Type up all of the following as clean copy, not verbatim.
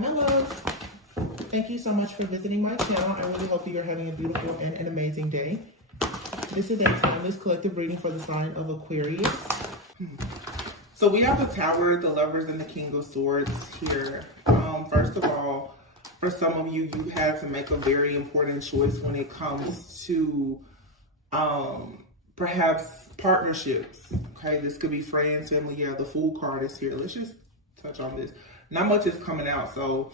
my loves. Thank you so much for visiting my channel. I really hope that you're having a beautiful and an amazing day. This is a timeless collective reading for the sign of Aquarius. So we have the Tower, the Lovers, and the King of Swords here. First of all, for some of you, you've had to make a very important choice when it comes to perhaps partnerships. Okay, this could be friends, family. Yeah, the Fool card is here. Let's just touch on this. Not much is coming out. So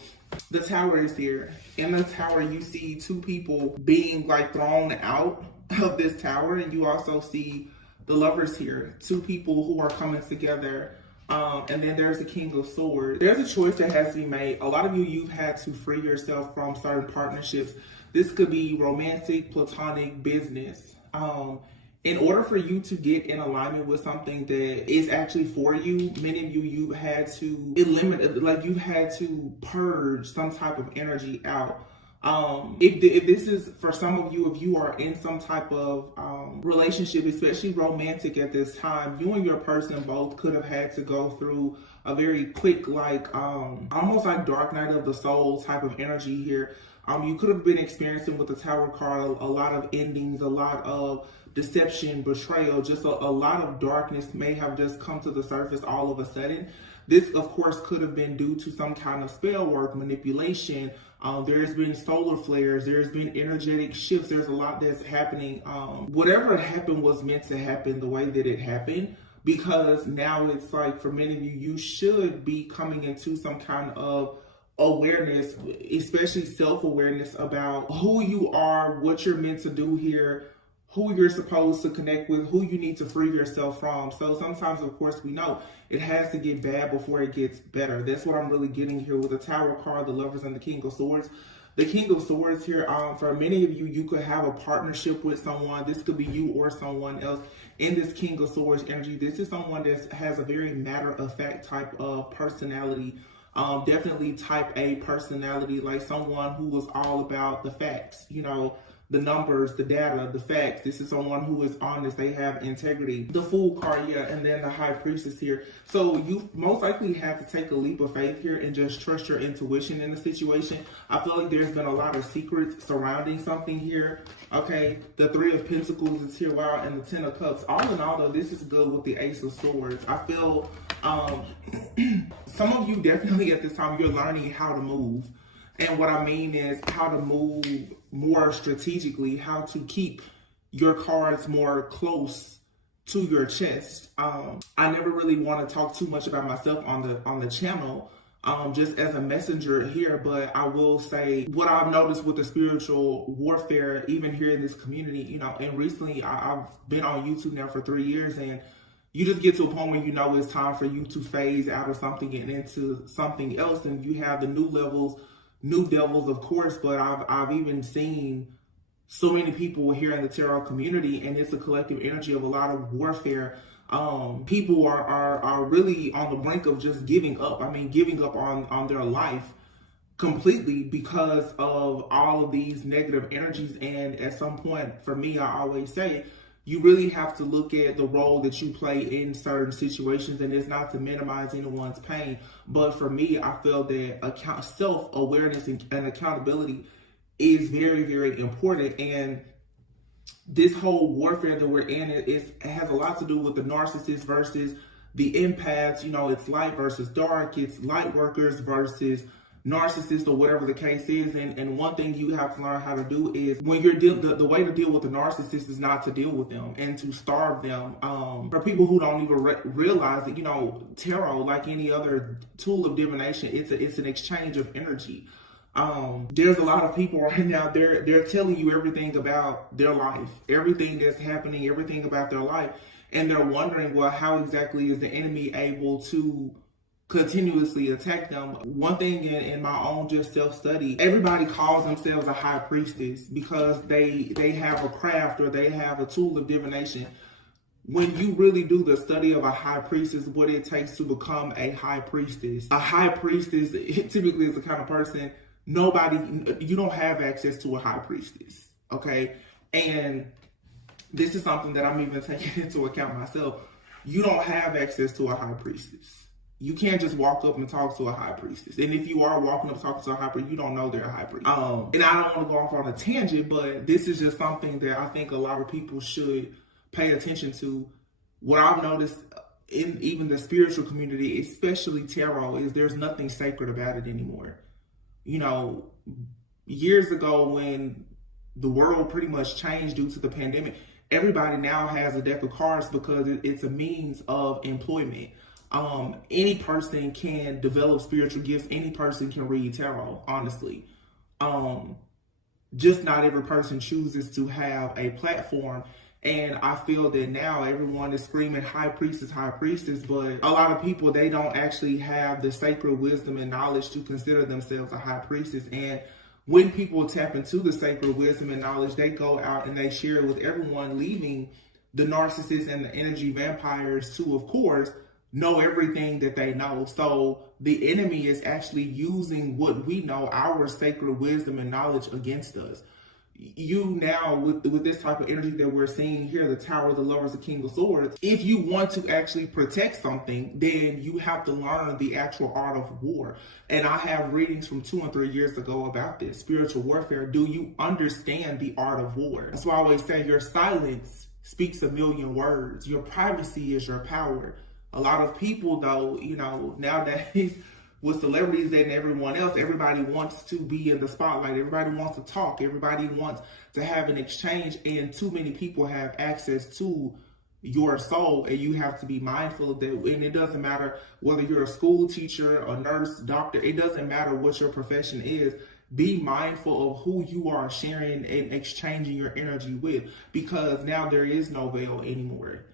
the Tower is here. In the Tower, you see two people being like thrown out of this tower, and you also see the Lovers here, two people who are coming together. And then there's the King of Swords. There's a choice that has to be made. A lot of you, you've had to free yourself from certain partnerships. This could be romantic, platonic, business. In order for you to get in alignment with something that is actually for you, many of you, you've had to eliminate, like you've had to purge some type of energy out. If this is for some of you, if you are in some type of relationship, especially romantic at this time, you and your person both could have had to go through a very quick, like almost like dark night of the soul type of energy here. You could have been experiencing with the Tower card a lot of endings, a lot of deception, betrayal, just a lot of darkness may have just come to the surface all of a sudden. This, of course, could have been due to some kind of spell work, manipulation. There's been solar flares. There's been energetic shifts. There's a lot that's happening. Whatever happened was meant to happen the way that it happened, because now it's like for many of you, you should be coming into some kind of awareness, especially self-awareness about who you are, what you're meant to do here, who you're supposed to connect with, who you need to free yourself from. So sometimes, of course, we know it has to get bad before it gets better. That's what I'm really getting here with the Tower card, the Lovers, and the King of Swords. The King of Swords here, for many of you, you could have a partnership with someone. This could be you or someone else. In this King of Swords energy, this is someone that has a very matter-of-fact type of personality. Definitely type A personality, like someone who was all about the facts, you know, the numbers, the data, the facts. This is someone who is honest. They have integrity. The Fool card, yeah, and then the High Priestess here. So you most likely have to take a leap of faith here and just trust your intuition in the situation. I feel like there's been a lot of secrets surrounding something here. Okay, the Three of Pentacles is here, wow, and the Ten of Cups. All in all, though, this is good with the Ace of Swords. I feel some of you definitely at this time, you're learning how to move. And what I mean is how to move more strategically, how to keep your cards more close to your chest. I never really want to talk too much about myself on the channel, just as a messenger here, but I will say what I've noticed with the spiritual warfare, even here in this community, you know, and recently I've been on YouTube now for 3 years, and you just get to a point where you know it's time for you to phase out of something and into something else, and you have the new levels, new devils, of course, but I've even seen so many people here in the tarot community, and it's a collective energy of a lot of warfare. People are really on the brink of just giving up. I mean, giving up on their life completely because of all of these negative energies. And at some point, for me, I always say, you really have to look at the role that you play in certain situations, and it's not to minimize anyone's pain. But for me, I feel that self-awareness and accountability is very, very important. And this whole warfare that we're in, it has a lot to do with the narcissist versus the empaths. You know, it's light versus dark. It's light workers versus narcissist, or whatever the case is. And one thing you have to learn how to do is when you're the way to deal with the narcissist is not to deal with them and to starve them. For people who don't even realize that, you know, tarot, like any other tool of divination, it's an exchange of energy. There's a lot of people right now, they're telling you everything about their life, everything that's happening, everything about their life, and they're wondering, well, how exactly is the enemy able to continuously attack them? One thing in my own just self-study, everybody calls themselves a high priestess because they have a craft or they have a tool of divination. When you really do the study of a high priestess, what it takes to become a high priestess. A high priestess typically is the kind of person, you don't have access to a high priestess, okay? And this is something that I'm even taking into account myself. You don't have access to a high priestess. you can't just walk up and talk to a high priestess. And if you are walking up talking to a high priest, you don't know they're a high priest. And I don't want to go off on a tangent, but this is just something that I think a lot of people should pay attention to. What I've noticed in even the spiritual community, especially tarot, is there's nothing sacred about it anymore. You know, years ago when the world pretty much changed due to the pandemic, everybody now has a deck of cards because it's a means of employment. Any person can develop spiritual gifts. Any person can read tarot, honestly. Just not every person chooses to have a platform. And I feel that now everyone is screaming high priestess, but a lot of people, they don't actually have the sacred wisdom and knowledge to consider themselves a high priestess. And when people tap into the sacred wisdom and knowledge, they go out and they share it with everyone, leaving the narcissists and the energy vampires to, of course, know everything that they know. So the enemy is actually using what we know, our sacred wisdom and knowledge, against us. You now, with this type of energy that we're seeing here, the Tower, the Lovers, the King of Swords, if you want to actually protect something, then you have to learn the actual art of war. And I have readings from 2 and 3 years ago about this, spiritual warfare. Do you understand the art of war? That's why I always say your silence speaks a million words. Your privacy is your power. A lot of people, though, you know, nowadays, with celebrities and everyone else, everybody wants to be in the spotlight. Everybody wants to talk. Everybody wants to have an exchange. And too many people have access to your soul. And you have to be mindful of that. And it doesn't matter whether you're a school teacher, a nurse, doctor. It doesn't matter what your profession is. Be mindful of who you are sharing and exchanging your energy with. Because now there is no veil anymore.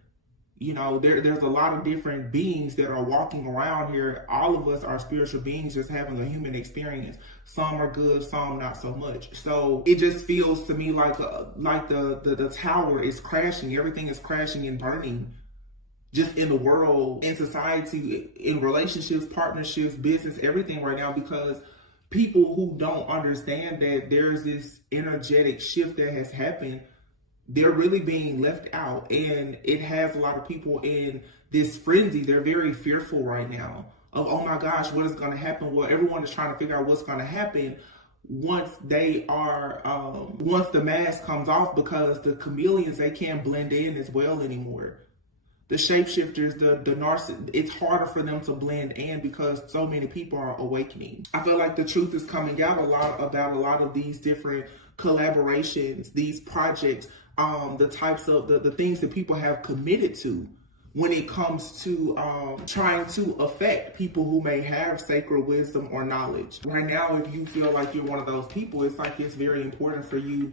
You know, there's a lot of different beings that are walking around here. All of us are spiritual beings just having a human experience. Some are good, some not so much. So it just feels to me like the tower is crashing. Everything is crashing and burning just in the world, in society, in relationships, partnerships, business, everything right now, because people who don't understand that there's this energetic shift that has happened, they're really being left out, and it has a lot of people in this frenzy. They're very fearful right now of, oh my gosh, what is going to happen? Well, everyone is trying to figure out what's going to happen once they are, once the mask comes off, because the chameleons, they can't blend in as well anymore. The shapeshifters, the narcissists, it's harder for them to blend in because so many people are awakening. I feel like the truth is coming out a lot about a lot of these different collaborations, these projects, the types of the things that people have committed to when it comes to trying to affect people who may have sacred wisdom or knowledge. Right now, if you feel like you're one of those people, it's like it's very important for you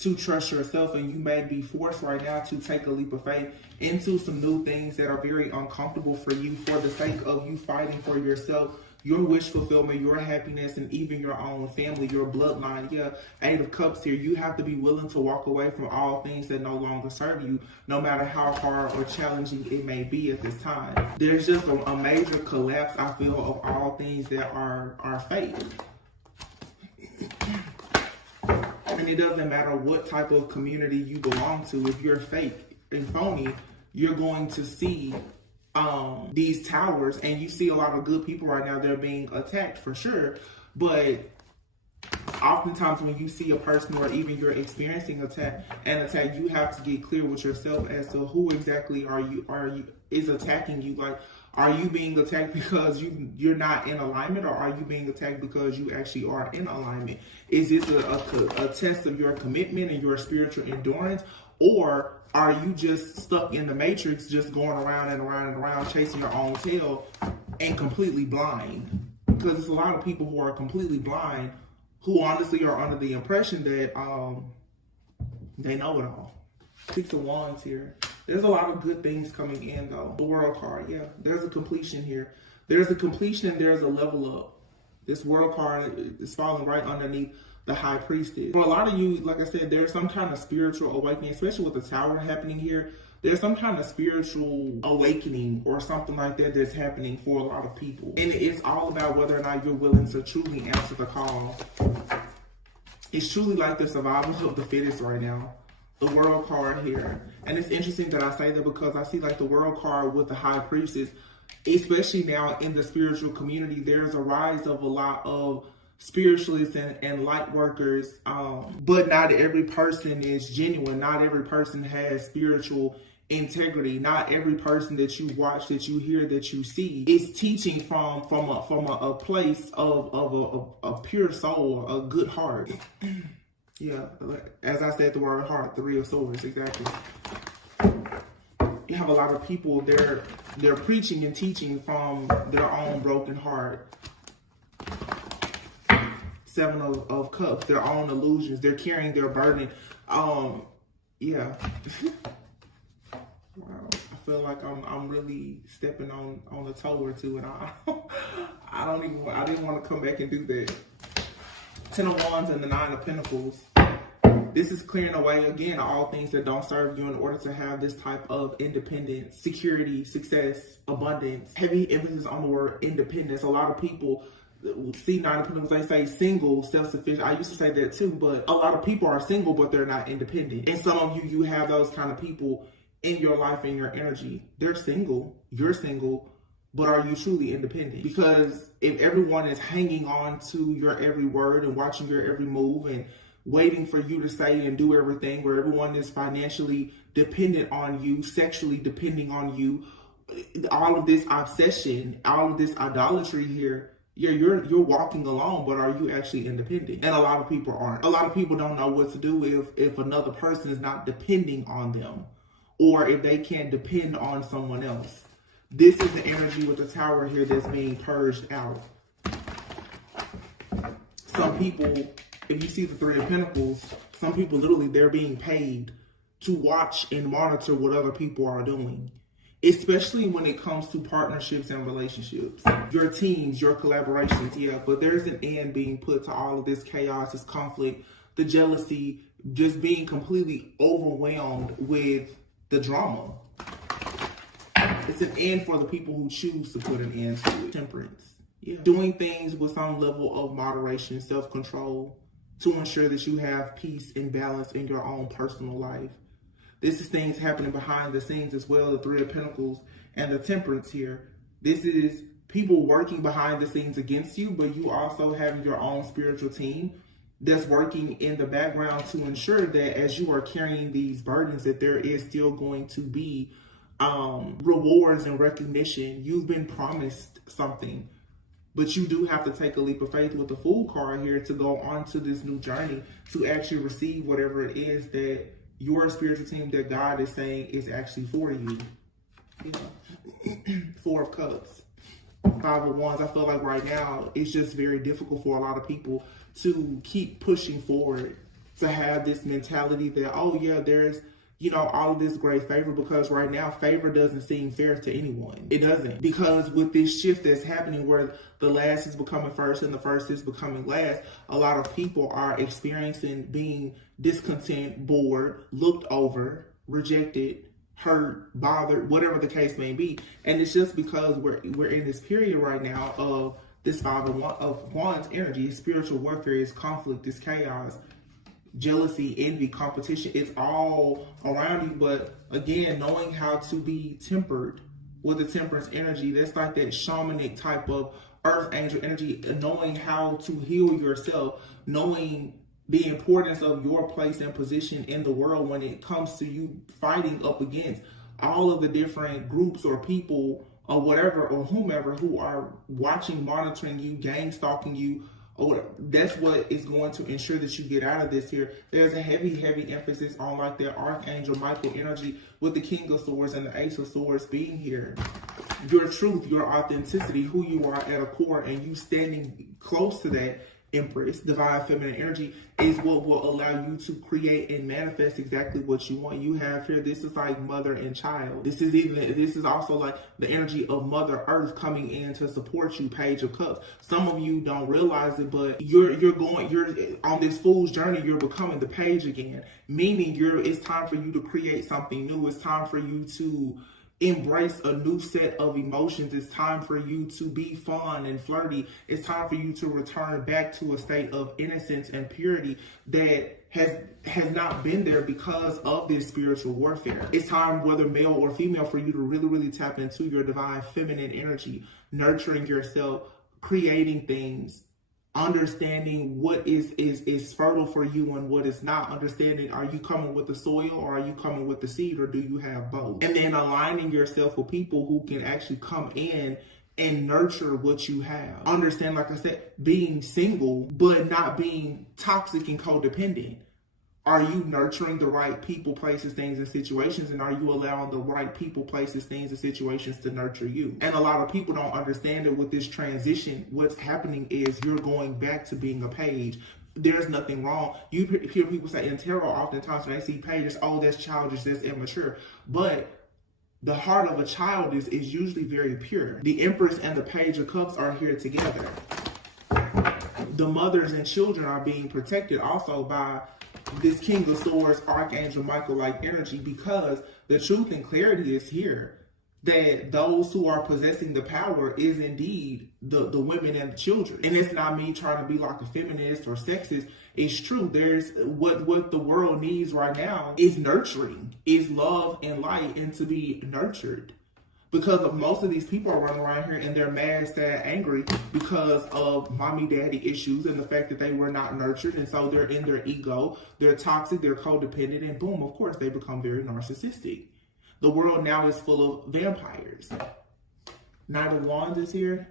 to trust yourself, and you may be forced right now to take a leap of faith into some new things that are very uncomfortable for you, for the sake of you fighting for yourself, your wish fulfillment, your happiness, and even your own family, your bloodline. Yeah, 8 of Cups here. You have to be willing to walk away from all things that no longer serve you, no matter how hard or challenging it may be at this time. There's just a major collapse, I feel, of all things that are fake. And it doesn't matter what type of community you belong to. If you're fake and phony, you're going to see these towers, and you see a lot of good people right now. They're being attacked for sure, but oftentimes when you see a person, or even you're experiencing an attack, you have to get clear with yourself as to who exactly is attacking you. Like, are you being attacked because you're not in alignment, or are you being attacked because you actually are in alignment? Is this a test of your commitment and your spiritual endurance, or are you just stuck in the matrix, just going around and around and around, chasing your own tail and completely blind? Because there's a lot of people who are completely blind, who honestly are under the impression that they know it all. 6 of Wands here. There's a lot of good things coming in, though. The World card, yeah. There's a completion here. There's a completion and there's a level up. This World card is falling right underneath the High Priestess. For a lot of you, like I said, there's some kind of spiritual awakening, especially with the Tower happening here. There's some kind of spiritual awakening or something like that that's happening for a lot of people. And it's all about whether or not you're willing to truly answer the call. It's truly like the survival of the fittest right now. The World card here. And it's interesting that I say that because I see like the World card with the High Priestess. especially now in the spiritual community, there's a rise of a lot of spiritualists and light workers, but not every person is genuine. Not every person has spiritual integrity. Not every person that you watch, that you hear, that you see is teaching from a place of a pure soul, a good heart. Yeah, as I said, the word heart, 3 of Swords, exactly. You have a lot of people, they're preaching and teaching from their own broken heart. 7 of Cups, their own illusions. They're carrying their burden. Yeah. Wow. I feel like I'm really stepping on a toe or two, and I didn't want to come back and do that. 10 of Wands and the 9 of Pentacles. This is clearing away, again, all things that don't serve you in order to have this type of independence, security, success, abundance. Heavy emphasis on the word independence. A lot of people see 9 of Pentacles, they say single, self-sufficient. I used to say that too, but a lot of people are single, but they're not independent. And some of you have those kind of people in your life, in your energy. They're single, you're single, but are you truly independent? Because if everyone is hanging on to your every word and watching your every move and waiting for you to say and do everything, where everyone is financially dependent on you, sexually depending on you, all of this obsession, all of this idolatry here, you're walking alone, but are you actually independent? And a lot of people aren't. A lot of people don't know what to do if another person is not depending on them, or if they can't depend on someone else. This is the energy with the Tower here that's being purged out. Some people, if you see the 3 of Pentacles, some people literally, they're being paid to watch and monitor what other people are doing, especially when it comes to partnerships and relationships. Your teams, your collaborations, yeah, but there's an end being put to all of this chaos, this conflict, the jealousy, just being completely overwhelmed with the drama. It's an end for the people who choose to put an end to it. Temperance. Yeah. Doing things with some level of moderation, self-control, to ensure that you have peace and balance in your own personal life. This is things happening behind the scenes as well, the 3 of Pentacles and the Temperance here. This is people working behind the scenes against you, but you also have your own spiritual team that's working in the background to ensure that as you are carrying these burdens, that there is still going to be rewards and recognition. You've been promised something, but you do have to take a leap of faith with the Fool card here to go on to this new journey, to actually receive whatever it is that your spiritual team, that God is saying is actually for you. Yeah. 4 of Cups, 5 of Wands. I feel like right now it's just very difficult for a lot of people to keep pushing forward, to have this mentality that, oh yeah, there's, you know, all of this great favor, because right now favor doesn't seem fair to anyone. It doesn't, because with this shift that's happening where the last is becoming first and the first is becoming last, a lot of people are experiencing being discontent, bored, looked over, rejected, hurt, bothered, whatever the case may be. And it's just because we're in this period right now of this 5 of Wands energy. Spiritual warfare, is conflict, is chaos, jealousy, envy, competition. It's all around you. But again, knowing how to be tempered with the Temperance energy, that's like that shamanic type of earth angel energy, knowing how to heal yourself, knowing the importance of your place and position in the world when it comes to you fighting up against all of the different groups or people or whatever or whomever who are watching, monitoring you, gang stalking you. Or that's what is going to ensure that you get out of this here. There's a heavy emphasis on like that Archangel Michael energy with the King of Swords and the Ace of Swords being here. Your truth, your authenticity, who you are at a core, and you standing close to that Empress, divine feminine energy, is what will allow you to create and manifest exactly what you want. You have here, this is like mother and child. This is also like the energy of Mother Earth coming in to support you, Page of Cups. Some of you don't realize it, but you're on this fool's journey. You're becoming the Page again, meaning it's time for you to create something new. It's time for you to embrace a new set of emotions. It's time for you to be fun and flirty. It's time for you to return back to a state of innocence and purity that has not been there because of this spiritual warfare. It's time, whether male or female, for you to really tap into your divine feminine energy, nurturing yourself, creating things, understanding what is fertile for you and what is not. Understanding, are you coming with the soil or are you coming with the seed, or do you have both? And then aligning yourself with people who can actually come in and nurture what you have. Understand, like I said, being single, but not being toxic and codependent. Are you nurturing the right people, places, things, and situations? And are you allowing the right people, places, things, and situations to nurture you? And a lot of people don't understand that with this transition, what's happening is you're going back to being a page. There's nothing wrong. You hear people say in tarot oftentimes when they see pages, oh, that's childish, that's immature. But the heart of a child is usually very pure. The Empress and the Page of Cups are here together. The mothers and children are being protected also by this King of Swords, Archangel Michael-like energy, because the truth and clarity is here that those who are possessing the power is indeed the women and the children. And it's not me trying to be like a feminist or sexist. It's true. There's what the world needs right now is nurturing, is love and light, and to be nurtured. Because of most of these people are running around here and they're mad, sad, angry because of mommy, daddy issues and the fact that they were not nurtured. And so they're in their ego, they're toxic, they're codependent, and boom, of course, they become very narcissistic. The world now is full of vampires. Knight of Wands is here.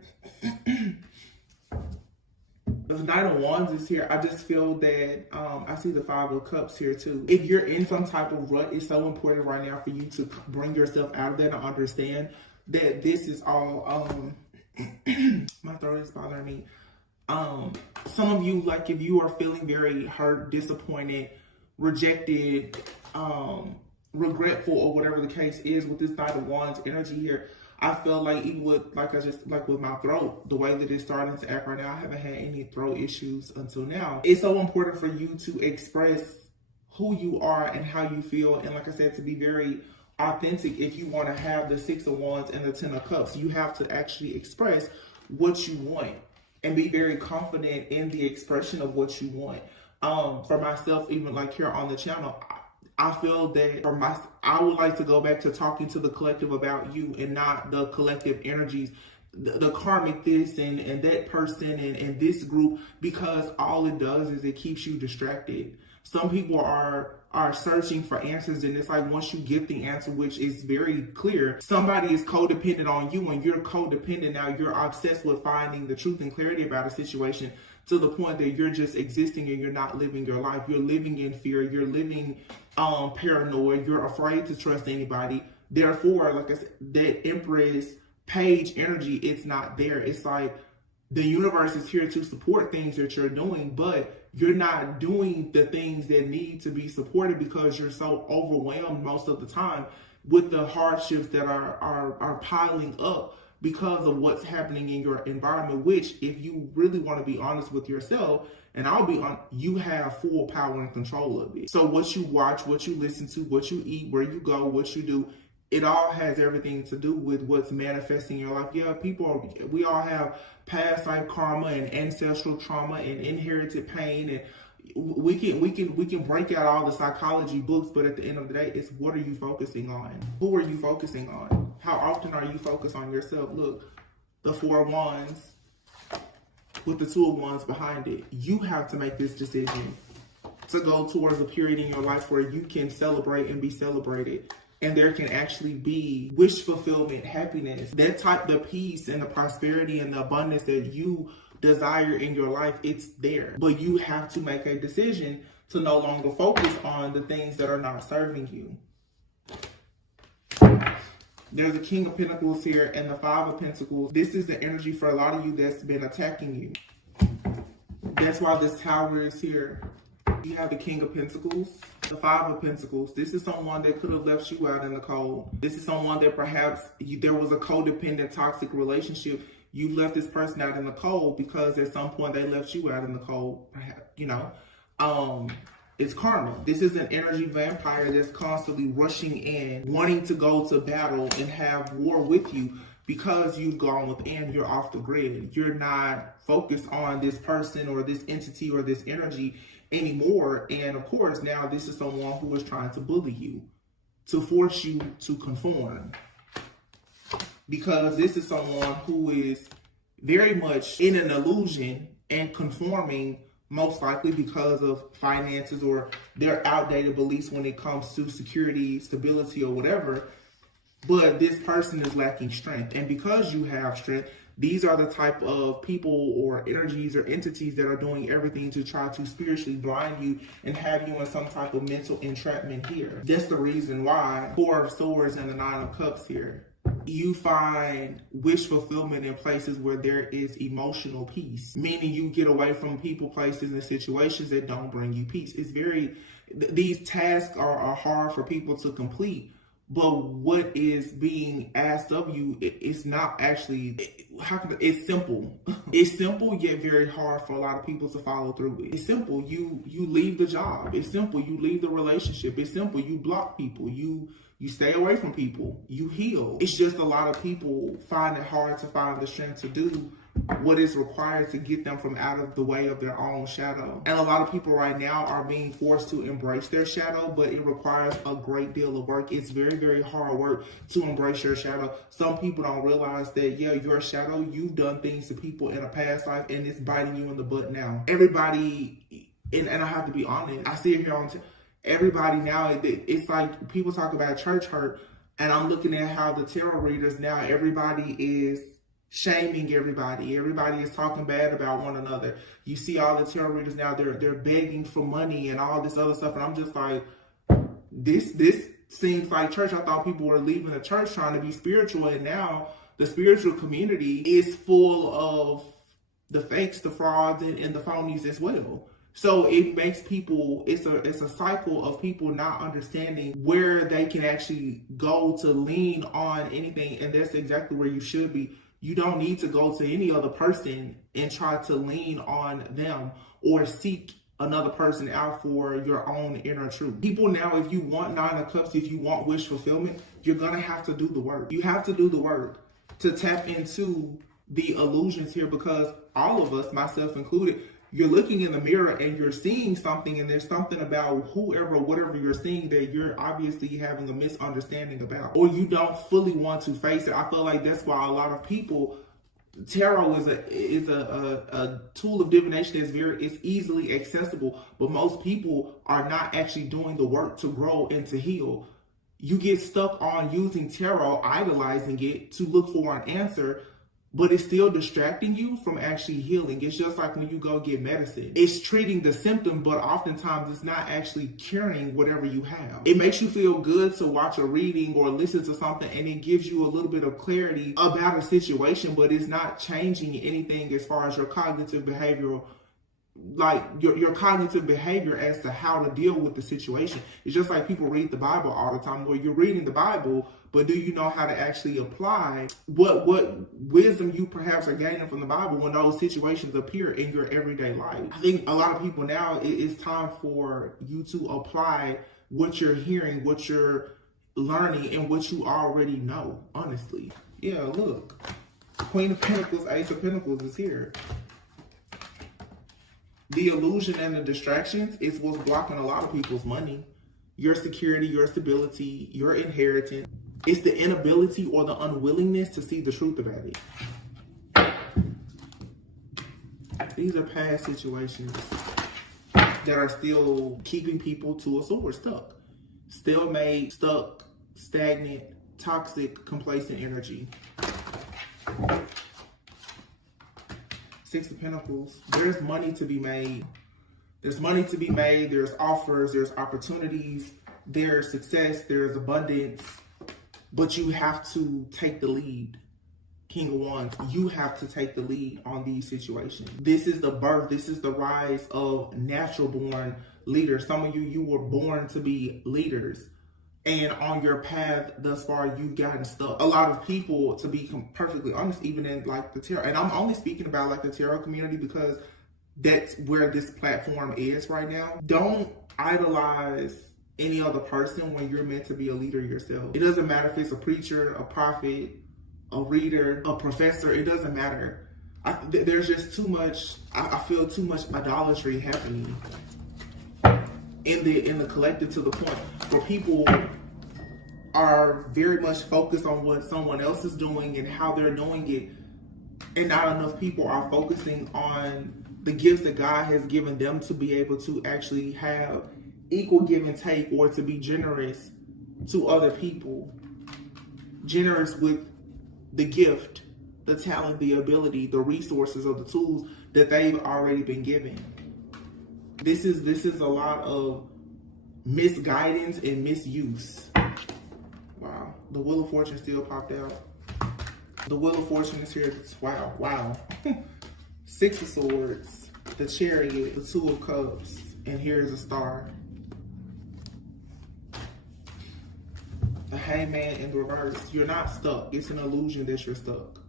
The Knight of Wands is here. I just feel that I see the Five of Cups here too. If you're in some type of rut, it's so important right now for you to bring yourself out of that and understand that this is all my throat is bothering me. Some of you, like if you are feeling very hurt, disappointed, rejected, regretful, or whatever the case is with this Knight of Wands energy here, I feel like even with, like with my throat, the way that it's starting to act right now, I haven't had any throat issues until now. It's so important for you to express who you are and how you feel. And like I said, to be very authentic. If you want to have the Six of Wands and the Ten of Cups, you have to actually express what you want and be very confident in the expression of what you want. For myself, even like here on the channel, I feel that I would like to go back to talking to the collective about you and not the collective energies, the karmic this and that person and this group, because all it does is it keeps you distracted. Some people are searching for answers, and it's like once you get the answer, which is very clear, somebody is codependent on you and you're codependent. Now you're obsessed with finding the truth and clarity about a situation to the point that you're just existing and you're not living your life. You're living in fear. You're living paranoid. You're afraid to trust anybody. Therefore, like I said, that Empress Page energy, it's not there. It's like the universe is here to support things that you're doing, but you're not doing the things that need to be supported because you're so overwhelmed most of the time with the hardships that are piling up because of what's happening in your environment, which, if you really want to be honest with yourself, and I'll be on, you have full power and control of it. So what you watch, what you listen to, what you eat, where you go, what you do, it all has everything to do with what's manifesting in your life. Yeah, we all have past life karma and ancestral trauma and inherited pain, and we can break out all the psychology books, but at the end of the day, it's what are you focusing on? Who are you focusing on? How often are you focused on yourself? Look, the Four of Wands with the Two of Wands behind it. You have to make this decision to go towards a period in your life where you can celebrate and be celebrated. And there can actually be wish fulfillment, happiness, the peace and the prosperity and the abundance that you desire in your life. It's there. But you have to make a decision to no longer focus on the things that are not serving you. There's a King of Pentacles here and the Five of Pentacles. This is the energy for a lot of you that's been attacking you. That's why this Tower is here. You have the King of Pentacles, the Five of Pentacles. This is someone that could have left you out in the cold. This is someone that perhaps there was a codependent, toxic relationship. You left this person out in the cold because at some point they left you out in the cold, perhaps, you know. It's karma. This is an energy vampire that's constantly rushing in, wanting to go to battle and have war with you because you've gone within, you're off the grid. You're not focused on this person or this entity or this energy anymore. And of course, now this is someone who is trying to bully you, to force you to conform. Because this is someone who is very much in an illusion and conforming, most likely because of finances or their outdated beliefs when it comes to security, stability, or whatever. But this person is lacking strength. And because you have strength, these are the type of people or energies or entities that are doing everything to try to spiritually blind you and have you in some type of mental entrapment here. That's the reason why 4 of Swords and the 9 of Cups here. You find wish fulfillment in places where there is emotional peace, meaning you get away from people, places, and situations that don't bring you peace. It's these tasks are hard for people to complete, but what is being asked of you, it's not actually, it's simple. It's simple, yet very hard for a lot of people to follow through with. It's simple, you leave the job. It's simple, you leave the relationship. It's simple, you block people. You stay away from people. You heal. It's just a lot of people find it hard to find the strength to do what is required to get them from out of the way of their own shadow. And a lot of people right now are being forced to embrace their shadow, but it requires a great deal of work. It's very, very hard work to embrace your shadow. Some people don't realize that, yeah, your shadow, you've done things to people in a past life and it's biting you in the butt now. Everybody, and I have to be honest, I see it here on everybody now, it's like people talk about church hurt, and I'm looking at how the tarot readers now, everybody is shaming everybody. Everybody is talking bad about one another. You see all the tarot readers now, they're begging for money and all this other stuff, and I'm just like, this seems like church. I thought people were leaving the church trying to be spiritual, and now the spiritual community is full of the fakes, the frauds, and the phonies as well. So it makes people, it's a cycle of people not understanding where they can actually go to lean on anything. And that's exactly where you should be. You don't need to go to any other person and try to lean on them or seek another person out for your own inner truth. People now, if you want 9 of Cups, if you want wish fulfillment, you're going to have to do the work. You have to do the work to tap into the illusions here, because all of us, myself included, you're looking in the mirror and you're seeing something, and there's something about whoever, whatever you're seeing that you're obviously having a misunderstanding about, or you don't fully want to face it. I feel like that's why a lot of people, tarot is a tool of divination that's it's easily accessible, but most people are not actually doing the work to grow and to heal. You get stuck on using tarot, idolizing it to look for an answer, but it's still distracting you from actually healing. It's just like when you go get medicine. It's treating the symptom, but oftentimes it's not actually curing whatever you have. It makes you feel good to watch a reading or listen to something, and it gives you a little bit of clarity about a situation, but it's not changing anything as far as your cognitive behavioral, like your cognitive behavior as to how to deal with the situation. It's just like people read the Bible all the time, where you're reading the Bible, but do you know how to actually apply what wisdom you perhaps are gaining from the Bible when those situations appear in your everyday life? I think a lot of people now, it's time for you to apply what you're hearing, what you're learning, and what you already know, honestly. Yeah, look. Queen of Pentacles, Ace of Pentacles is here. The illusion and the distractions is what's blocking a lot of people's money, your security, your stability, your inheritance. It's the inability or the unwillingness to see the truth about it. These are past situations that are still keeping people to a sword, stuck. Stalemate, stuck, stagnant, toxic, complacent energy. 6 of Pentacles. There's money to be made. There's money to be made. There's offers. There's opportunities. There's success. There's abundance. But you have to take the lead. King of Wands, you have to take the lead on these situations. This is the birth. This is the rise of natural born leaders. Some of you were born to be leaders. And on your path thus far, you've gotten stuck. A lot of people, to be perfectly honest, even in like the tarot, and I'm only speaking about like the tarot community because that's where this platform is right now. Don't idolize any other person when you're meant to be a leader yourself. It doesn't matter if it's a preacher, a prophet, a reader, a professor, it doesn't matter. There's just too much, I feel too much idolatry happening in the collective, to the point where people are very much focused on what someone else is doing and how they're doing it, and not enough people are focusing on the gifts that God has given them to be able to actually have equal give and take, or to be generous to other people, generous with the gift, the talent, the ability, the resources, or the tools that they've already been given. This is a lot of misguidance and misuse. Wow. The Wheel of Fortune still popped out. The Wheel of Fortune is here. Wow. Six of Swords, the Chariot, the Two of Cups, and here's a star. The Hangman in reverse. You're not stuck. It's an illusion that you're stuck.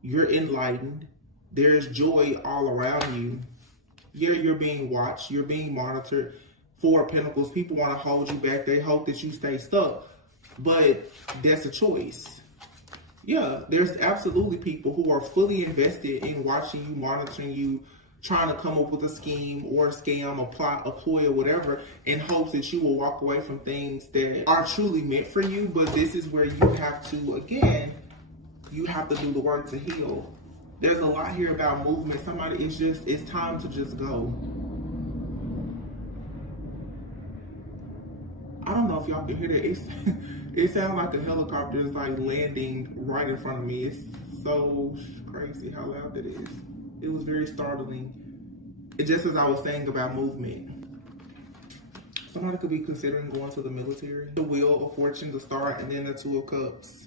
You're enlightened. There's joy all around you. Yeah, you're being watched. You're being monitored. Four of Pentacles. People want to hold you back. They hope that you stay stuck. But that's a choice. Yeah, there's absolutely people who are fully invested in watching you, monitoring you, trying to come up with a scheme or a scam, a plot, a ploy, or whatever, in hopes that you will walk away from things that are truly meant for you. But this is where you have to, again, you have to do the work to heal. There's a lot here about movement. Somebody, it's time to just go. I don't know if y'all can hear that. It sounds like a helicopter is like landing right in front of me. It's so crazy how loud that is. It was very startling. Just as I was saying about movement. Somebody could be considering going to the military. The Wheel of Fortune, the Star, and then the Two of Cups.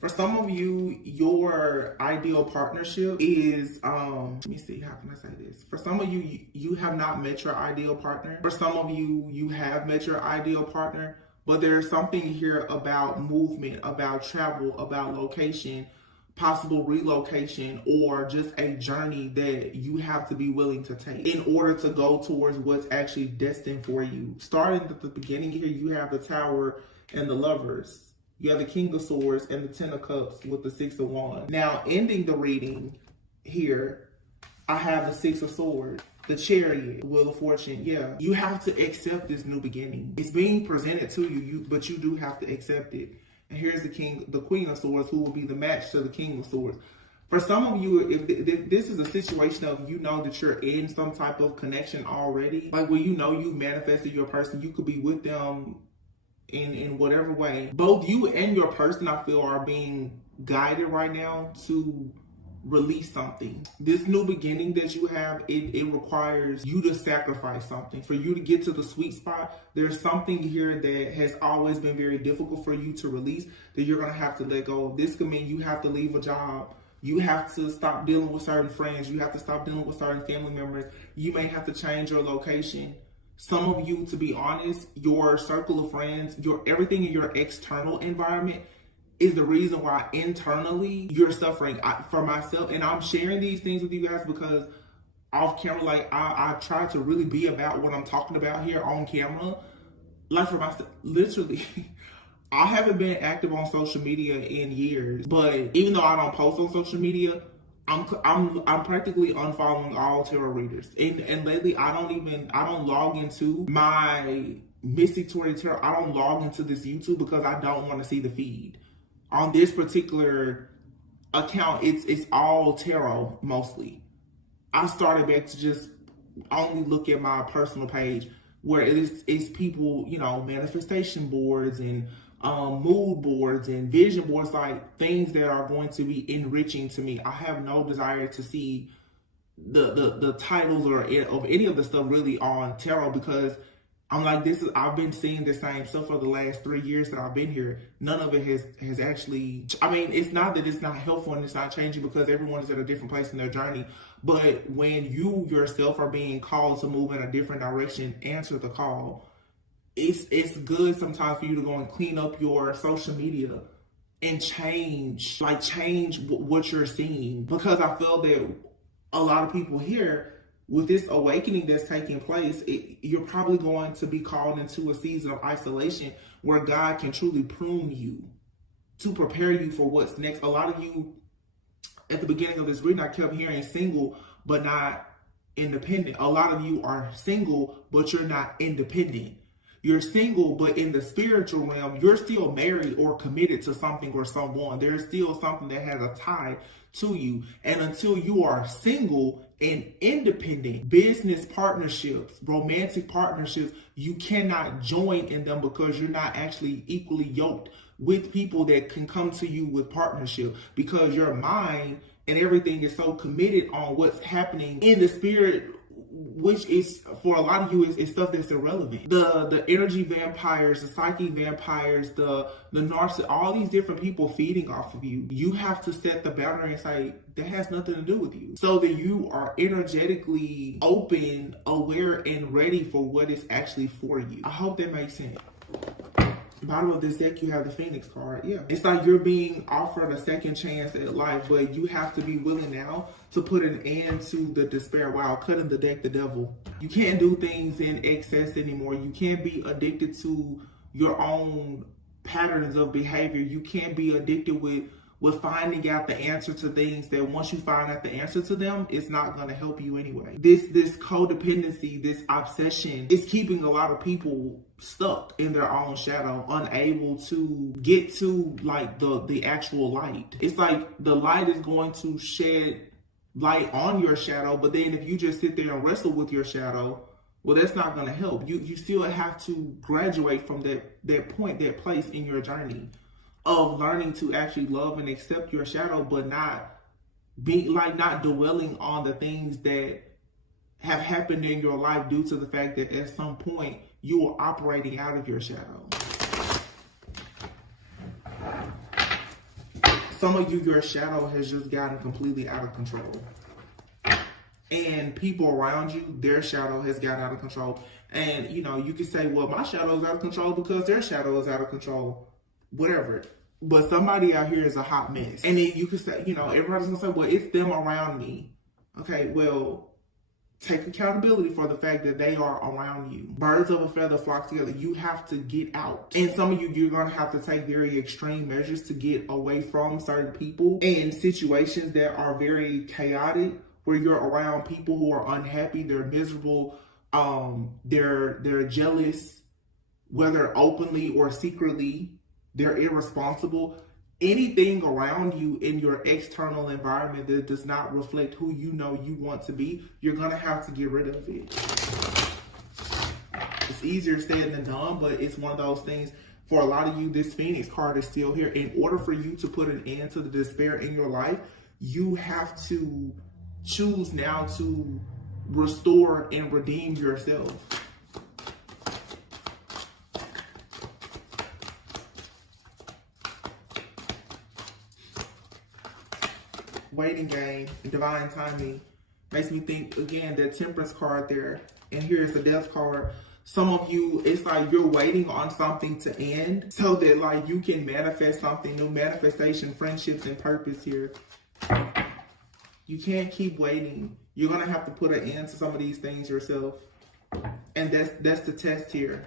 For some of you, your ideal partnership is, let me see, how can I say this? For some of you, you have not met your ideal partner. For some of you, you have met your ideal partner, but there's something here about movement, about travel, about location, possible relocation, or just a journey that you have to be willing to take in order to go towards what's actually destined for you. Starting at the beginning here, you have the Tower and the Lovers. You have the King of Swords and the Ten of Cups with the Six of Wands. Now, ending the reading here, I have the Six of Swords, the Chariot, Wheel of Fortune. Yeah, you have to accept this new beginning. It's being presented to you, but you do have to accept it. And here's the Queen of Swords, who will be the match to the King of Swords. For some of you, if this is a situation of, you know that you're in some type of connection already, like when you know you manifested your person, you could be with them in whatever way. Both you and your person, I feel, are being guided right now to release something. This new beginning that you have, it requires you to sacrifice something. For you to get to the sweet spot, there's something here that has always been very difficult for you to release that you're going to have to let go of. This could mean you have to leave a job. You have to stop dealing with certain friends. You have to stop dealing with certain family members. You may have to change your location. Some of you, to be honest, your circle of friends, everything in your external environment is the reason why internally you're suffering. For myself, and I'm sharing these things with you guys because off camera, like I try to really be about what I'm talking about here on camera. Like for myself, literally, I haven't been active on social media in years, but even though I don't post on social media, I'm practically unfollowing all tarot readers, and lately I don't log into my Mystic Tarot. I don't log into this YouTube because I don't want to see the feed. On this particular account, it's all tarot mostly. I started back to just only look at my personal page where it's people, you know, manifestation boards and mood boards and vision boards, like things that are going to be enriching to me. I have no desire to see the titles or of any of the stuff really on tarot, because I'm like, I've been seeing the same stuff for the last 3 years that I've been here. None of it has actually, I mean, it's not that it's not helpful and it's not changing, because everyone is at a different place in their journey. But when you yourself are being called to move in a different direction, answer the call. It's good sometimes for you to go and clean up your social media and change what you're seeing, because I feel that a lot of people here, with this awakening that's taking place, you're probably going to be called into a season of isolation where God can truly prune you to prepare you for what's next. A lot of you, at the beginning of this reading, I kept hearing single, but not independent. A lot of you are single, but you're not independent. You're single, but in the spiritual realm, you're still married or committed to something or someone. There's still something that has a tie to you. And until you are single and independent, business partnerships, romantic partnerships, you cannot join in them because you're not actually equally yoked with people that can come to you with partnership, because your mind and everything is so committed on what's happening in the spirit, which is, for a lot of you, is stuff that's irrelevant. The energy vampires, the psychic vampires, the narcissist, all these different people feeding off of you. You have to set the boundary and say, that has nothing to do with you. So that you are energetically open, aware, and ready for what is actually for you. I hope that makes sense. Bottom of this deck, you have the Phoenix card. Yeah, it's like you're being offered a second chance at life, but you have to be willing now to put an end to the despair. Wow, cutting the deck, the devil. You can't do things in excess anymore. You can't be addicted to your own patterns of behavior. You can't be addicted with finding out the answer to things that once you find out the answer to them, it's not going to help you anyway. This codependency, this obsession is keeping a lot of people stuck in their own shadow, unable to get to like the actual light. It's like the light is going to shed light on your shadow, but then if you just sit there and wrestle with your shadow, well, that's not going to help. You still have to graduate from that point, that place in your journey of learning to actually love and accept your shadow, but not dwelling on the things that have happened in your life due to the fact that at some point you are operating out of your shadow. Some of you, your shadow has just gotten completely out of control. And people around you, their shadow has gotten out of control. And, you know, you can say, well, my shadow is out of control because their shadow is out of control. Whatever. But somebody out here is a hot mess. And then you can say, you know, everybody's going to say, well, it's them around me. Okay, well, take accountability for the fact that they are around you. Birds of a feather flock together. You have to get out. And some of you, you're going to have to take very extreme measures to get away from certain people and situations that are very chaotic, where you're around people who are unhappy, they're miserable, they're jealous, whether openly or secretly, they're irresponsible. Anything around you in your external environment that does not reflect who you know you want to be, you're going to have to get rid of it. It's easier said than done, but it's one of those things. For a lot of you, this Phoenix card is still here. In order for you to put an end to the despair in your life, you have to choose now to restore and redeem yourself. Waiting game and divine timing makes me think again that Temperance card there, and here's the Death card. Some of you, it's like you're waiting on something to end so that like you can manifest something new. Manifestation, friendships, and purpose here. You can't keep waiting. You're gonna have to put an end to some of these things yourself, and that's the test here.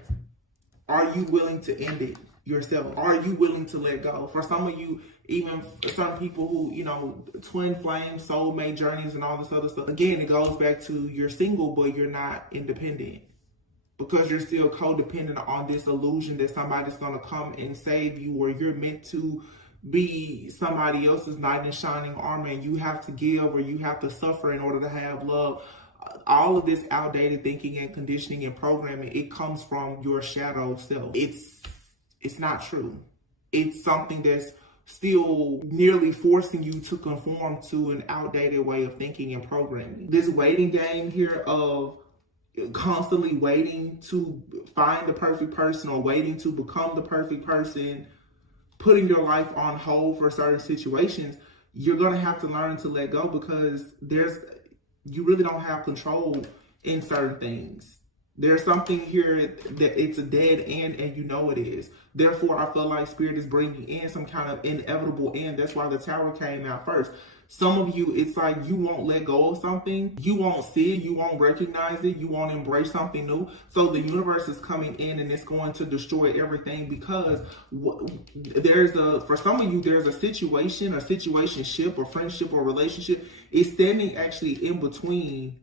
Are you willing to end it yourself? Are you willing to let go? For some of you, even some people who, you know, twin flame, soulmate journeys and all this other stuff. Again, it goes back to you're single, but you're not independent because you're still codependent on this illusion that somebody's going to come and save you, or you're meant to be somebody else's knight in shining armor and you have to give or you have to suffer in order to have love. All of this outdated thinking and conditioning and programming, it comes from your shadow self. It's not true. It's something that's still nearly forcing you to conform to an outdated way of thinking and programming. This waiting game here of constantly waiting to find the perfect person or waiting to become the perfect person, putting your life on hold for certain situations, you're going to have to learn to let go, because you really don't have control in certain things. There's something here that it's a dead end and you know it is. Therefore, I feel like Spirit is bringing in some kind of inevitable end. That's why the Tower came out first. Some of you, it's like you won't let go of something. You won't see it. You won't recognize it. You won't embrace something new. So the universe is coming in and it's going to destroy everything because for some of you, there's a situation, a situationship, or friendship, or relationship is standing actually in between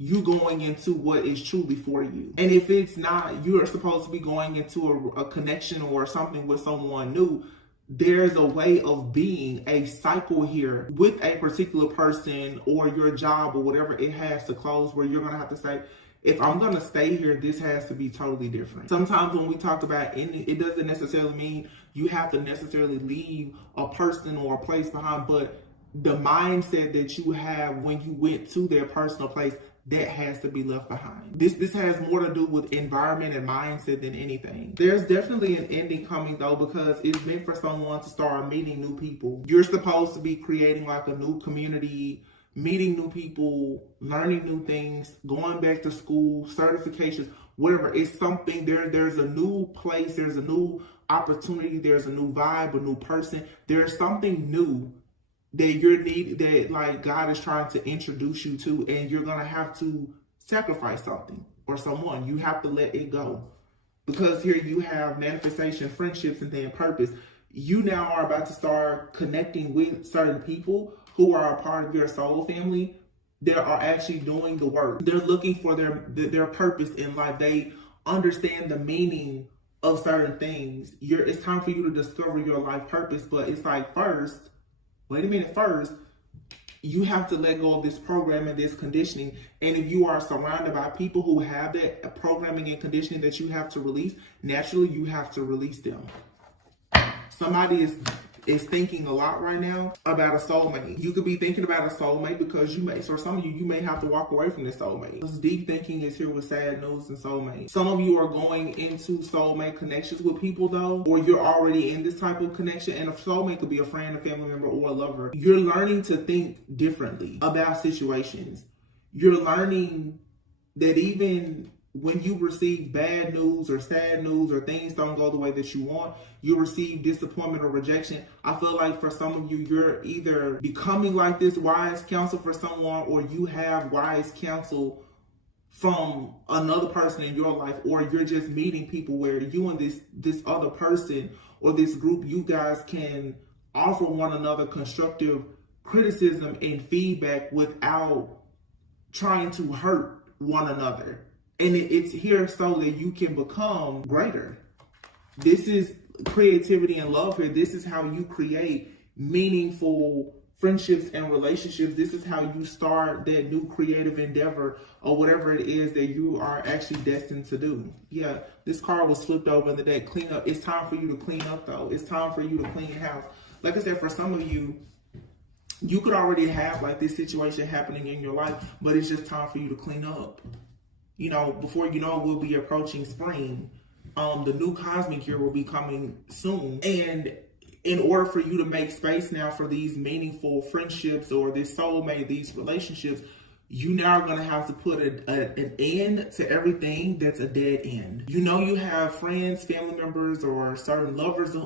you going into what is truly for you. And if it's not, you are supposed to be going into a connection or something with someone new. There's a way of being, a cycle here with a particular person or your job or whatever. It has to close where you're going to have to say, if I'm going to stay here, this has to be totally different. Sometimes when we talk about it doesn't necessarily mean you have to necessarily leave a person or a place behind, but the mindset that you have when you went to their personal place, that has to be left behind. This has more to do with environment and mindset than anything. There's definitely an ending coming though, because it's meant for someone to start meeting new people. You're supposed to be creating like a new community, meeting new people, learning new things, going back to school, certifications, whatever. It's something there's a new place, there's a new opportunity, there's a new vibe, a new person. There's something new that like God is trying to introduce you to, and you're gonna have to sacrifice something or someone. You have to let it go, because here you have manifestation, friendships, and then purpose. You now are about to start connecting with certain people who are a part of your soul family that are actually doing the work. They're looking for their purpose in life. They understand the meaning of certain things. It's time for you to discover your life purpose, but it's like first, you have to let go of this programming, this conditioning. And if you are surrounded by people who have that programming and conditioning that you have to release, naturally you have to release them. Somebody is thinking a lot right now about a soulmate. You could be thinking about a soulmate because some of you may have to walk away from this soulmate. This deep thinking is here with sad news and soulmate. Some of you are going into soulmate connections with people though, or you're already in this type of connection, and a soulmate could be a friend, a family member, or a lover. You're learning to think differently about situations. You're learning that even when you receive bad news or sad news or things don't go the way that you want, you receive disappointment or rejection. I feel like for some of you, you're either becoming like this wise counsel for someone, or you have wise counsel from another person in your life, or you're just meeting people where you and this other person or this group, you guys can offer one another constructive criticism and feedback without trying to hurt one another. And it's here so that you can become greater. This is creativity and love here. This is how you create meaningful friendships and relationships. This is how you start that new creative endeavor or whatever it is that you are actually destined to do. Yeah, this card was flipped over in the deck. Clean up. It's time for you to clean up though. It's time for you to clean house. Like I said, for some of you, you could already have like this situation happening in your life, but it's just time for you to clean up. You know, before you know, we'll be approaching spring. The new cosmic year will be coming soon. And in order for you to make space now for these meaningful friendships or this soulmate, these relationships, you now are going to have to put an end to everything that's a dead end. You know, you have friends, family members, or certain lovers,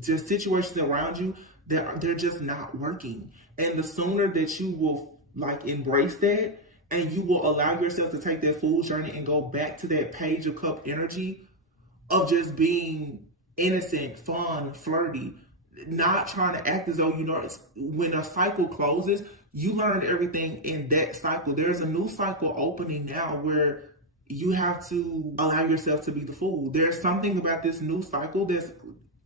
just situations around you that they're just not working. And the sooner that you will like embrace that, and you will allow yourself to take that fool's journey and go back to that Page of Cup energy of just being innocent, fun, flirty, not trying to act as though you know. When a cycle closes, you learned everything in that cycle. There's a new cycle opening now where you have to allow yourself to be the fool. There's something about this new cycle that's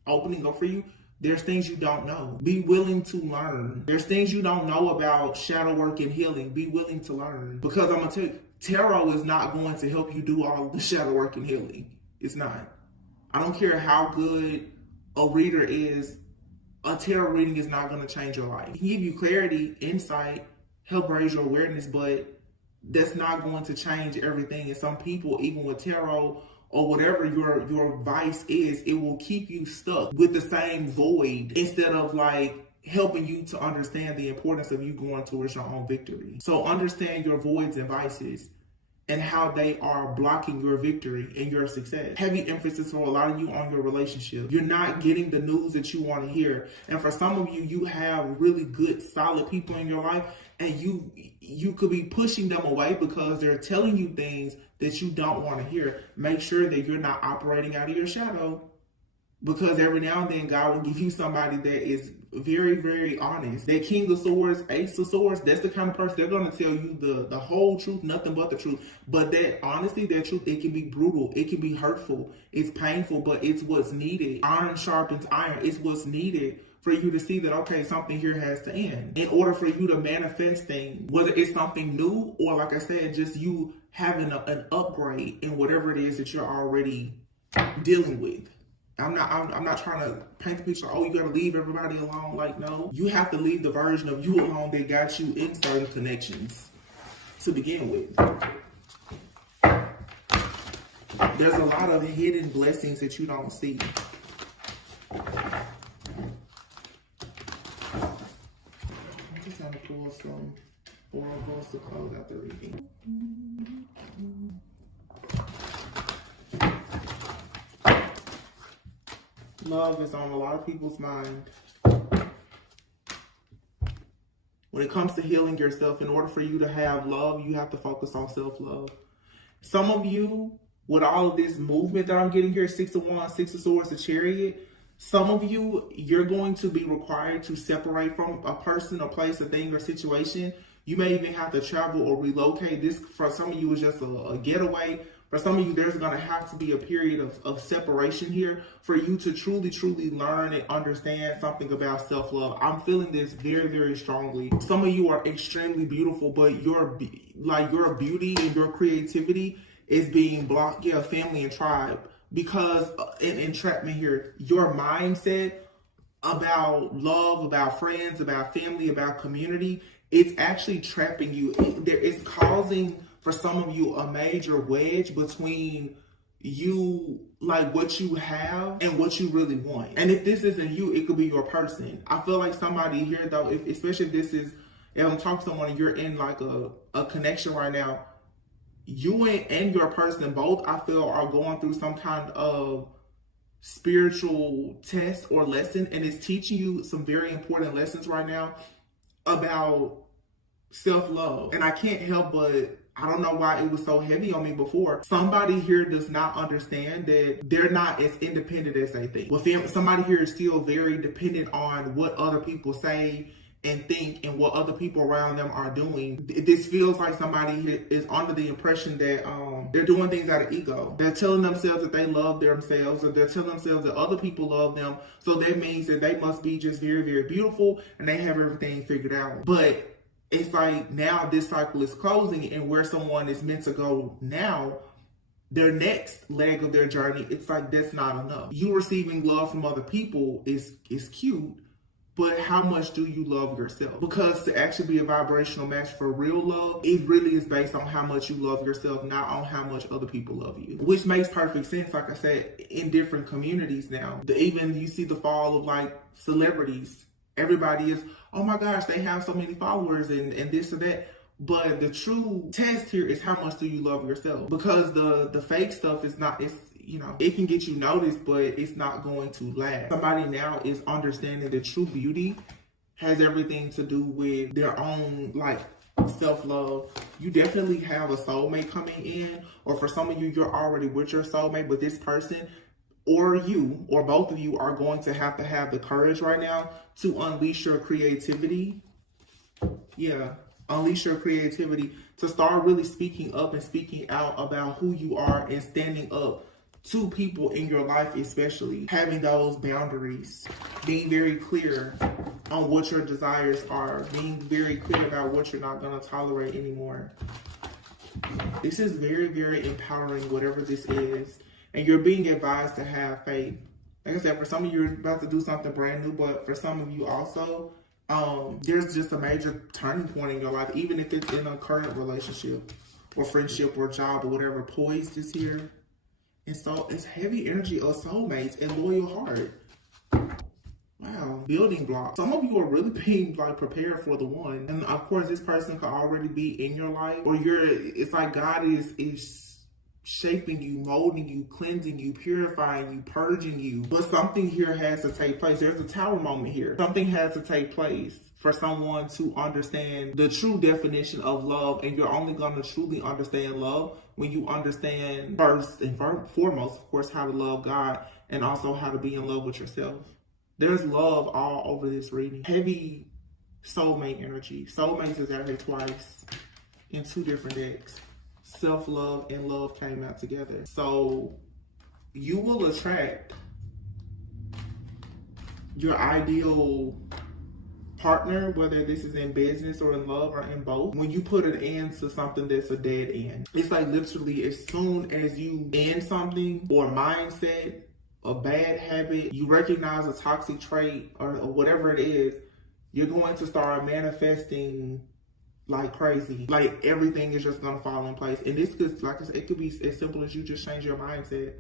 opening up for you. There's things you don't know. Be willing to learn. There's things you don't know about shadow work and healing. Be willing to learn. Because I'm going to tell you, tarot is not going to help you do all the shadow work and healing. It's not. I don't care how good a reader is. A tarot reading is not going to change your life. It can give you clarity, insight, help raise your awareness, but that's not going to change everything. And some people, even with tarot, or whatever your vice is, it will keep you stuck with the same void instead of like helping you to understand the importance of you going towards your own victory. So understand your voids and vices and how they are blocking your victory and your success. Heavy emphasis for a lot of you on your relationship. You're not getting the news that you want to hear. And for some of you, you have really good, solid people in your life, and you could be pushing them away because they're telling you things that you don't want to hear. Make sure that you're not operating out of your shadow, because every now and then God will give you somebody that is very, very honest. That King of Swords, Ace of Swords, that's the kind of person, they're going to tell you the whole truth, nothing but the truth. But that honesty, that truth, it can be brutal, it can be hurtful, it's painful, but it's what's needed. Iron sharpens iron. It's what's needed for you to see that, okay, something here has to end. In order for you to manifest things, whether it's something new or, like I said, just you having an upgrade in whatever it is that you're already dealing with. I'm not trying to paint the picture, oh, you gotta leave everybody alone. Like, no, you have to leave the version of you alone that got you in certain connections to begin with. There's a lot of hidden blessings that you don't see. I'm just gonna pull some oracles to close out the reading. Love is on a lot of people's mind. When it comes to healing yourself, in order for you to have love, you have to focus on self-love. Some of you, with all of this movement that I'm getting here, 6 of Wands, 6 of Swords, the Chariot, some of you, you're going to be required to separate from a person, a place, a thing, or situation. You may even have to travel or relocate. This, for some of you, is just a getaway. For some of you, there's going to have to be a period of separation here for you to truly, truly learn and understand something about self-love. I'm feeling this very, very strongly. Some of you are extremely beautiful, but your beauty and your creativity is being blocked. Yeah, family and tribe. Because in entrapment here, your mindset about love, about friends, about family, about community, it's actually trapping you. It's causing, for some of you, a major wedge between you, like what you have and what you really want. And if this isn't you, it could be your person. I feel like somebody here, though, especially if this is, if I'm talking to someone and you're in like a connection right now, you and your person both, I feel, are going through some kind of spiritual test or lesson, and it's teaching you some very important lessons right now about self-love. And I can't help but, I don't know why it was so heavy on me before. Somebody here does not understand that they're not as independent as they think. Well, somebody here is still very dependent on what other people say and think and what other people around them are doing. This feels like somebody here is under the impression that they're doing things out of ego. They're telling themselves that they love themselves, or they're telling themselves that other people love them. So that means that they must be just very, very beautiful and they have everything figured out. But it's like now this cycle is closing, and where someone is meant to go now, their next leg of their journey, it's like that's not enough. You receiving love from other people is cute, but how much do you love yourself? Because to actually be a vibrational match for real love, it really is based on how much you love yourself, not on how much other people love you. Which makes perfect sense, like I said, in different communities now. Even you see the fall of like celebrities. Everybody is, oh my gosh, they have so many followers and this or that. But the true test here is how much do you love yourself? Because the fake stuff is not, it's, you know, it can get you noticed, but it's not going to last. Somebody now is understanding that true beauty has everything to do with their own, like, self-love. You definitely have a soulmate coming in, or for some of you, you're already with your soulmate, but this person, or you, or both of you, are going to have the courage right now to unleash your creativity. Yeah, unleash your creativity to start really speaking up and speaking out about who you are and standing up to people in your life, especially having those boundaries, being very clear on what your desires are, being very clear about what you're not going to tolerate anymore. This is very, very empowering, whatever this is. And you're being advised to have faith. Like I said, for some of you, you're about to do something brand new, but for some of you also, there's just a major turning point in your life, even if it's in a current relationship or friendship or job or whatever. Poised is here. And so it's heavy energy of soulmates and loyal heart. Wow, building blocks. Some of you are really being like prepared for the one. And of course, this person could already be in your life, or it's like God is shaping you, molding you, cleansing you, purifying you, purging you. But something here has to take place. There's a tower moment here. Something has to take place for someone to understand the true definition of love. And you're only going to truly understand love when you understand first and foremost, of course, how to love God and also how to be in love with yourself. There's love all over this reading. Heavy soulmate energy. Soulmates is out here twice in 2 different decks. Self-love and love came out together. So you will attract your ideal partner, whether this is in business or in love or in both, when you put an end to something that's a dead end. It's like literally as soon as you end something or mindset, a bad habit, you recognize a toxic trait or whatever it is, you're going to start manifesting like crazy. Like everything is just gonna fall in place. And this could, like I said, it could be as simple as you just change your mindset.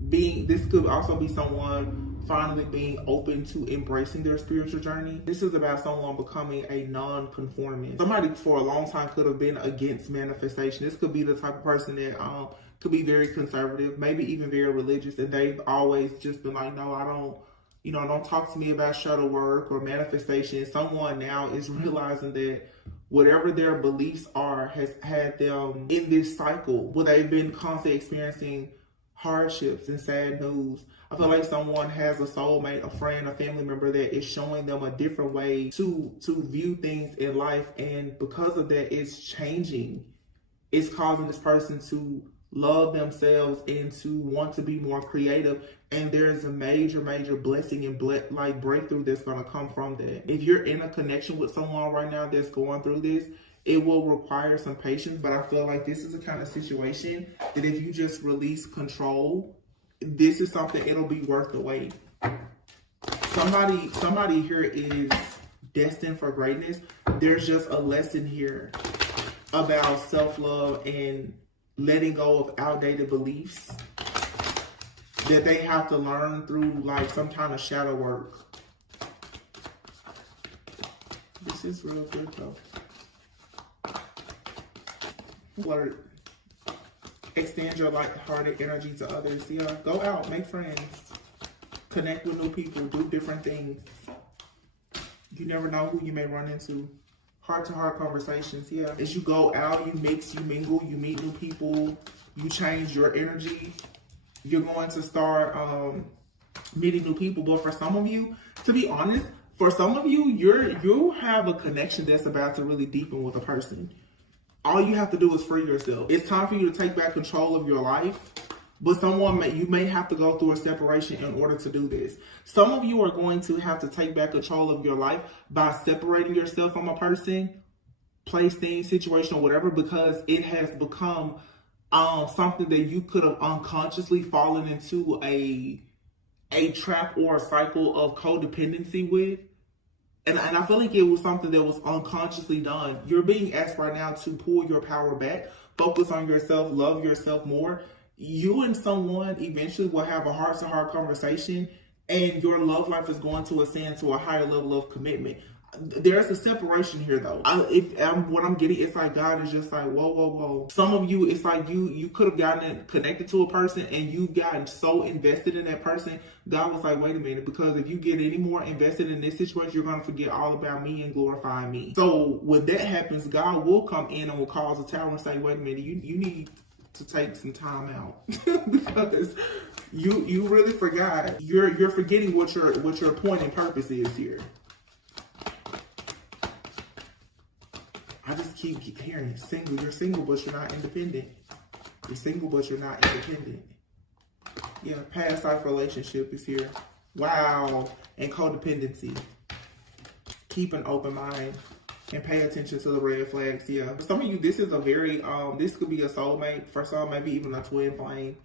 This could also be someone finally being open to embracing their spiritual journey. This is about someone becoming a non-conformist. Somebody for a long time could have been against manifestation. This could be the type of person that could be very conservative, maybe even very religious, and they've always just been like, no, I don't, don't talk to me about shadow work or manifestation. Someone now is realizing that whatever their beliefs are has had them in this cycle where they've been constantly experiencing hardships and sad news. I feel like someone has a soulmate, a friend, a family member that is showing them a different way to view things in life. And because of that, it's changing. It's causing this person to love themselves and to want to be more creative. And there's a major blessing and breakthrough that's going to come from that. If you're in a connection with someone right now that's going through this, it will require some patience, but I feel like this is the kind of situation that if you just release control, this is something, it'll be worth the wait. Somebody here is destined for greatness. There's just a lesson here about self-love and letting go of outdated beliefs that they have to learn through like some kind of shadow work. This is real good though. Flirt. Extend your light-hearted energy to others. Yeah, go out, make friends, connect with new people, do different things. You never know who you may run into. Heart-to-heart conversations. Yeah, as you go out, you mix, you mingle, you meet new people, you change your energy. You're going to start meeting new people. But for some of you, to be honest, for some of you, you have a connection that's about to really deepen with a person. All you have to do is free yourself. It's time for you to take back control of your life. But you may have to go through a separation in order to do this. Some of you are going to have to take back control of your life by separating yourself from a person, place, thing, situation, or whatever, because it has become something that you could have unconsciously fallen into a trap or a cycle of codependency with. And I feel like it was something that was unconsciously done. You're being asked right now to pull your power back, focus on yourself, love yourself more. You and someone eventually will have a heart-to-heart conversation, and your love life is going to ascend to a higher level of commitment. There's a separation here, though. What I'm getting, it's like God is just like, whoa. Some of you, it's like you could have gotten connected to a person, and you've gotten so invested in that person. God was like, wait a minute, because if you get any more invested in this situation, you're going to forget all about me and glorify me. So when that happens, God will come in and will cause a tower and say, wait a minute, you need to take some time out because you really forgot. You're forgetting what your point and purpose is here. I just keep hearing single. You're single, but you're not independent. You're single, but you're not independent. Yeah, past life relationship is here. Wow. And codependency. Keep an open mind and pay attention to the red flags. Yeah. For some of you, this is a very, this could be a soulmate. For some, maybe even a twin flame.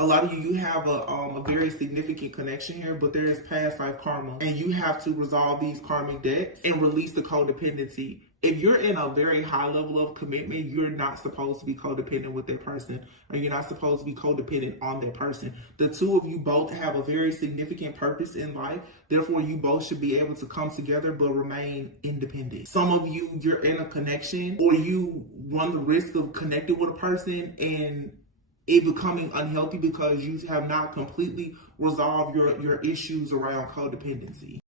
A lot of you have a very significant connection here, but there is past life karma. And you have to resolve these karmic debts and release the codependency. if you're in a very high level of commitment, you're not supposed to be codependent with that person, or you're not supposed to be codependent on that person. The two of you both have a very significant purpose in life. Therefore, you both should be able to come together but remain independent. Some of you, you're in a connection, or you run the risk of connecting with a person and it becoming unhealthy because you have not completely resolved your issues around codependency.